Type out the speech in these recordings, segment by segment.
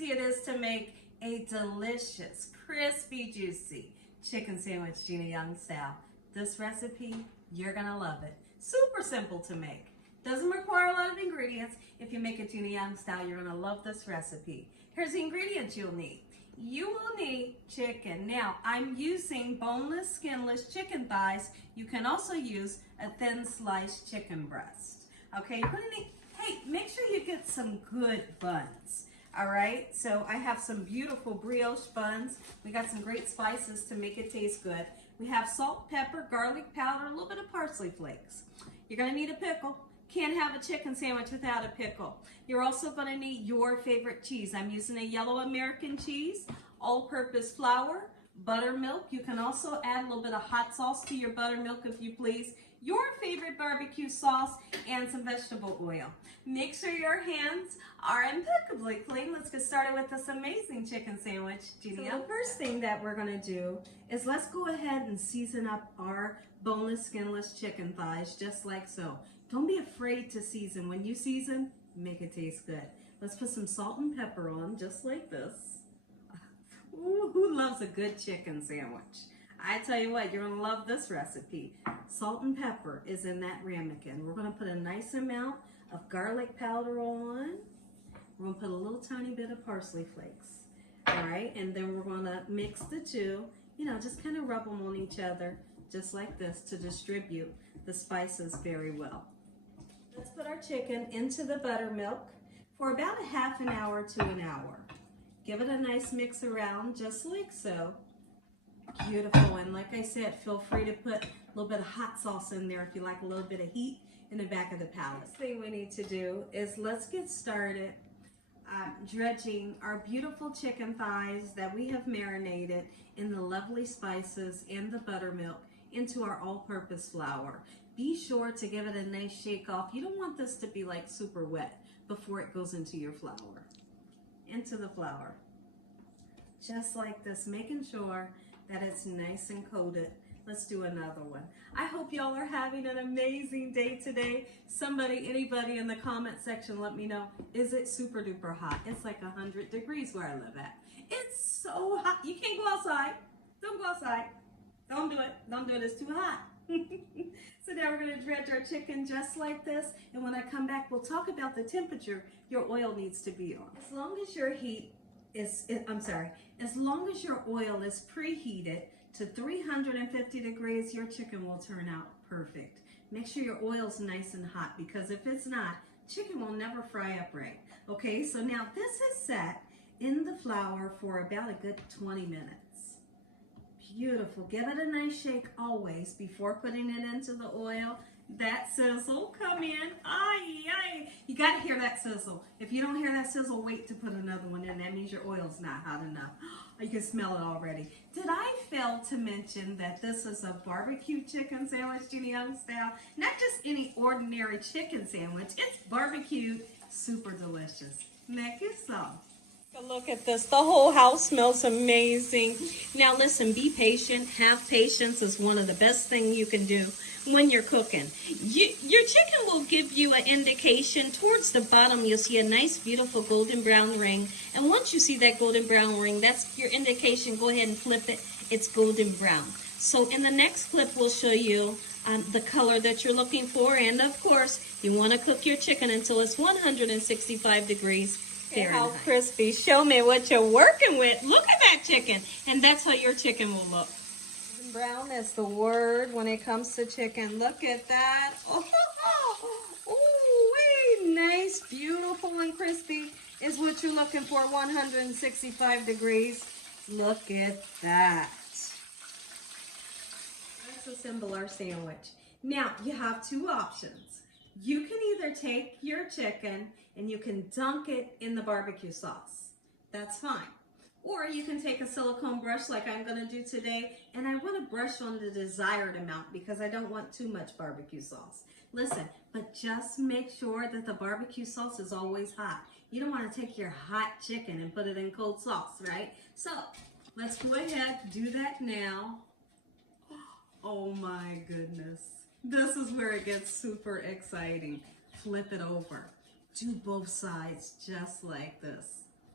easy it is to make a delicious, crispy, juicy chicken sandwich, Gina Young style. This recipe, you're gonna love it. Super simple to make. Doesn't require a lot of ingredients. If you make it Gina Young style, you're gonna love this recipe. Here's the ingredients you'll need. You will need chicken. Now, I'm using boneless, skinless chicken thighs. You can also use a thin sliced chicken breast. Okay, you're gonna need, hey, make sure you get some good buns. All right, so I have some beautiful brioche buns. We got some great spices to make it taste good. We have salt, pepper, garlic powder, a little bit of parsley flakes. You're gonna need a pickle. Can't have a chicken sandwich without a pickle. You're also gonna need your favorite cheese. I'm using a yellow American cheese, all-purpose flour, buttermilk. You can also add a little bit of hot sauce to your buttermilk if you please, your favorite barbecue sauce, and some vegetable oil. Make sure your hands are impeccably clean. Let's get started with this amazing chicken sandwich, Gina. So the first thing that we're gonna do is let's go ahead and season up our boneless, skinless chicken thighs just like so. Don't be afraid to season. When you season, make it taste good. Let's put some salt and pepper on just like this. Ooh, who loves a good chicken sandwich? I tell you what, you're gonna love this recipe. Salt and pepper is in that ramekin. We're gonna put a nice amount of garlic powder on. We're gonna put a little tiny bit of parsley flakes. All right, and then we're gonna mix the two, you know, just kind of rub them on each other, just like this, to distribute the spices very well. Let's put our chicken into the buttermilk for about a half an hour to an hour. Give it a nice mix around, just like so. Beautiful, and like I said, feel free to put a little bit of hot sauce in there if you like a little bit of heat in the back of the palate. Next thing we need to do is let's get started dredging our beautiful chicken thighs that we have marinated in the lovely spices and the buttermilk into our all-purpose flour. Be sure to give it a nice shake off. You don't want this to be like super wet before it goes into your flour. Into the flour. Just like this, making sure that it's nice and coated. Let's do another one. I hope y'all are having an amazing day today. Somebody, anybody in the comment section, let me know. Is it super duper hot? It's like 100 degrees where I live at. It's so hot. You can't go outside. Don't go outside. Don't do it. Don't do it. It's too hot. So now we're going to dredge our chicken just like this. And when I come back, we'll talk about the temperature your oil needs to be on. As long as your as long as your oil is preheated to 350 degrees, your chicken will turn out perfect. Make sure your oil's nice and hot, because if it's not, chicken will never fry up right. Okay, so now this is set in the flour for about a good 20 minutes. Beautiful. Give it a nice shake always before putting it into the oil. That sizzle, come in. Ay, ay. You got to hear that sizzle. If you don't hear that sizzle, wait to put another one in. That means your oil's not hot enough. You can smell it already. Did I fail to mention that this is a barbecue chicken sandwich, Gina Young style? Not just any ordinary chicken sandwich. It's barbecued, super delicious. Make it some. Look at this. The whole house smells amazing. Now listen, be patient. Have patience is one of the best things you can do when you're cooking. Your chicken will give you an indication. Towards the bottom, you'll see a nice, beautiful golden brown ring. And once you see that golden brown ring, that's your indication. Go ahead and flip it. It's golden brown. So in the next clip, we'll show you the color that you're looking for. And of course, you want to cook your chicken until it's 165 degrees. How crispy. Show me what you're working with. Look at that chicken. And that's how your chicken will look. Brown is the word when it comes to chicken. Look at that. Oh, nice, beautiful, and crispy is what you're looking for. 165 degrees. Look at that. Let's assemble our sandwich. Now, you have two options. You can either take your chicken and you can dunk it in the barbecue sauce. That's fine. Or you can take a silicone brush like I'm going to do today, and I want to brush on the desired amount because I don't want too much barbecue sauce. Listen, but just make sure that the barbecue sauce is always hot. You don't want to take your hot chicken and put it in cold sauce, right? So let's go ahead, do that now. Oh my goodness. This is where it gets super exciting. Flip it over. Do both sides just like this.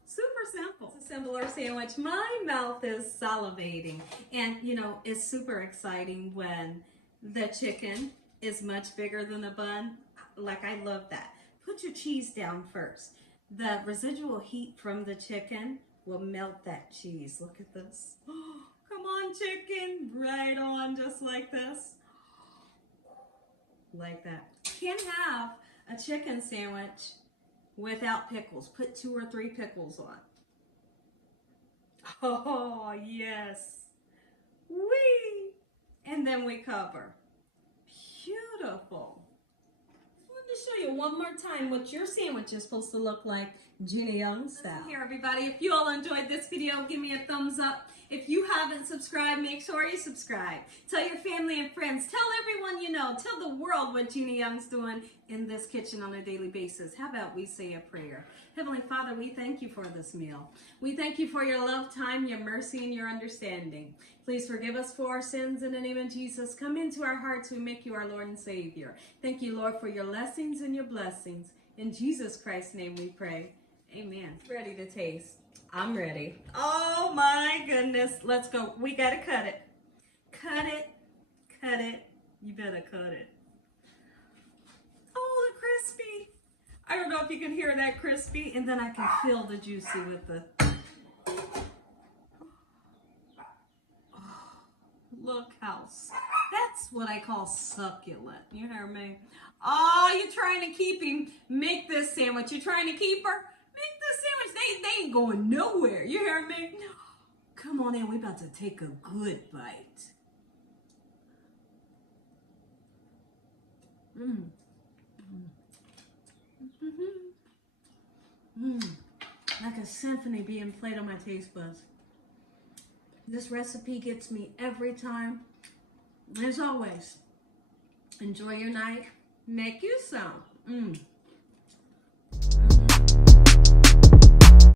Super simple. Simpler sandwich. My mouth is salivating. And you know, it's super exciting when the chicken is much bigger than the bun. Like, I love that. Put your cheese down first. The residual heat from the chicken will melt that cheese. Look at this. Come on, chicken. Right on, just like this. Like that. Can't have a chicken sandwich without pickles. Put 2 or 3 pickles on. Oh, yes. Whee! And then we cover. Beautiful. I wanted to show you one more time what your sandwich is supposed to look like, Gina Young style. Listen here, everybody. If you all enjoyed this video, give me a thumbs up. If you haven't subscribed, make sure you subscribe. Tell your family and friends. Tell everyone you know. Tell the world what Gina Young's doing in this kitchen on a daily basis. How about we say a prayer? Heavenly Father, we thank you for this meal. We thank you for your love, time, your mercy, and your understanding. Please forgive us for our sins in the name of Jesus. Come into our hearts. We make you our Lord and Savior. Thank you, Lord, for your lessons and your blessings. In Jesus Christ's name we pray. Amen. Ready to taste. I'm ready. Oh my goodness. Let's go. We got to cut it. Cut it. Cut it. You better cut it. Oh, the crispy. I don't know if you can hear that crispy. And then I can feel the juicy with the... Oh, look how... That's what I call succulent. You hear me? Oh, you're trying to keep him. Make this sandwich. You're trying to keep her? Make this sandwich. They ain't going nowhere. You hear me? Come on in. We about to take a good bite. Like a symphony being played on my taste buds. This recipe gets me every time. As always, enjoy your night. Make you some.